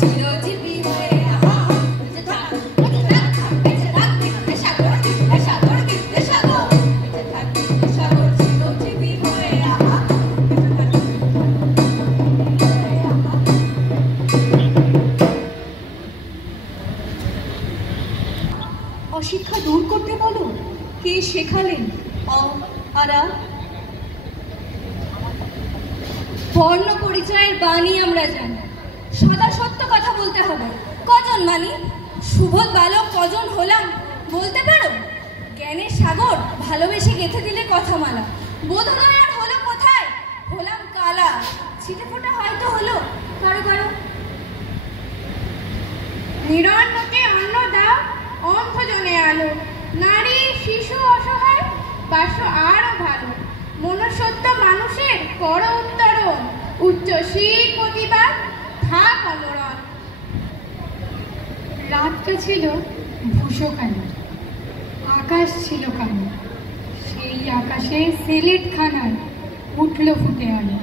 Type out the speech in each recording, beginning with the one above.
চিরজীবী হয়ে আহা বেঁচে থাক বেঁচে থাক বিদ্যাসাগর বিদ্যাসাগর বিদ্যাসাগর বেঁচে থাক বিদ্যাসাগর চিরজীবী হয়ে আহা অশিক্ষা দূর করতে বলো, কে শেখালেন বর্ণ পরিচয়ের বাণী আমরা জানি, সদা সত্য কথা বলতে হবে। কজন মানি সুবোধ বালক কজন হলাম বলতে পারো? জ্ঞানের সাগর ভালোবেসে গেঁথে দিলে কথামালা, বোধোদয় আর হলো কোথায়? হলাম কালা, ছিটে ফোটা হয়তো হলো কারো কারো। নিরন্নকে অন্ন দাও, অন্ধজনে আলো, নারী শিশু অসহায় বাস আরো ভালো। মনুষ্যত্ব মানুষের কর উত্তরণ, উচ্চশীল প্রতিবাদ থাক অমরণ। রাতটা ছিল ভূষকালী, আকাশ ছিল কালো, সেই আকাশে সেলেট খানায় উঠল ফুটে আলো।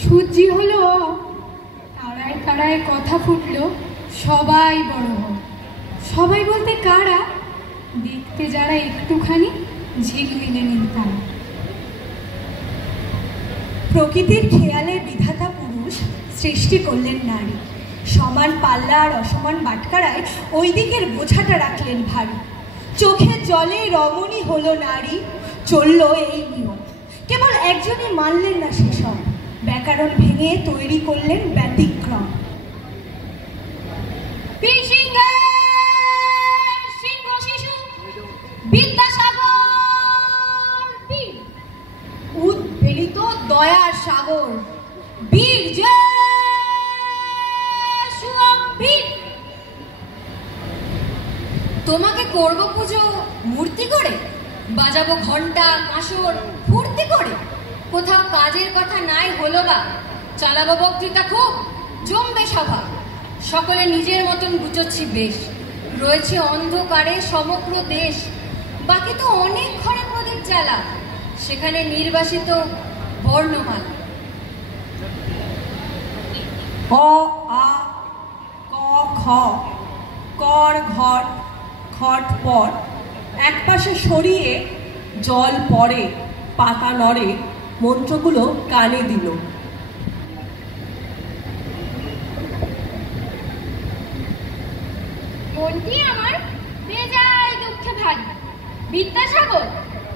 সূর্যি হলো তারায় তারায় কথা ফুটলো, সবাই বড় হোক। সবাই বলতে কারা? দেখতে যারা একটুখানি ঝিলমিলে নীল তারা। প্রকৃতির খেয়ালে বিধাতা পুরুষ সৃষ্টি করলেন নারী, সমান পাল্লা আর অসমান বাটকারায় ওই দিকের বোঝাটা রাখলেন ভারী। চোখের জলে রমণী হলো নারী, চলল এই নিয়ম। কেবল একজনই মানলেন না সেসব, ব্যাকরণ ভেঙে তৈরি করলেন ব্যতিক্রম। উদ্বেলিত দয়ার সাগর, বীর জয় বীর। তোমাকে করব পুজো মূর্তি করে, বাজাবো ঘন্টা কাঁসর ফুর্তি করে। কোথাও কাজের কথা নাই হলো বা, চালাবো বক্তৃতা খুব জমবে সভা। সকলে নিজের মতন গুছোচ্ছি বেশ, রয়েছে অন্ধকারে সমগ্র দেশ। বাকি তো অনেক ঘরে প্রদীপ জ্বালা, সেখানে নির্বাসিত বর্ণমালা। ক আ ক খ কর ঘট খট পর, এক পাশে সরিয়ে জল পড়ে পাতা নড়ে, মন্ত্রগুলো কানে দিল। মনটি আমার বেজায় দুঃখে ভারী, বিদ্যাসাগর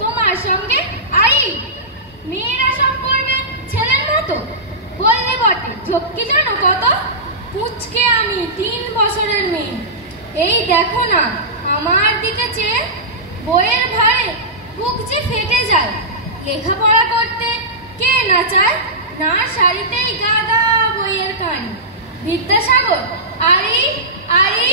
তোমার সঙ্গে আই। মেয়েরা সব করবে ছেলের মতো, বললে বটে ঝক্কি জানো কত। পুচকে আমি 3 বছরের মেয়ে, এই দেখো না আমার দিকে চেয়ে। বইয়ের ভারে বুক যে ফেটে যায়, লেখাপড়া করতে কে না চায়। না শাড়িতেই গাদা বইয়ের কান, বিদ্যাসাগর আরি আরি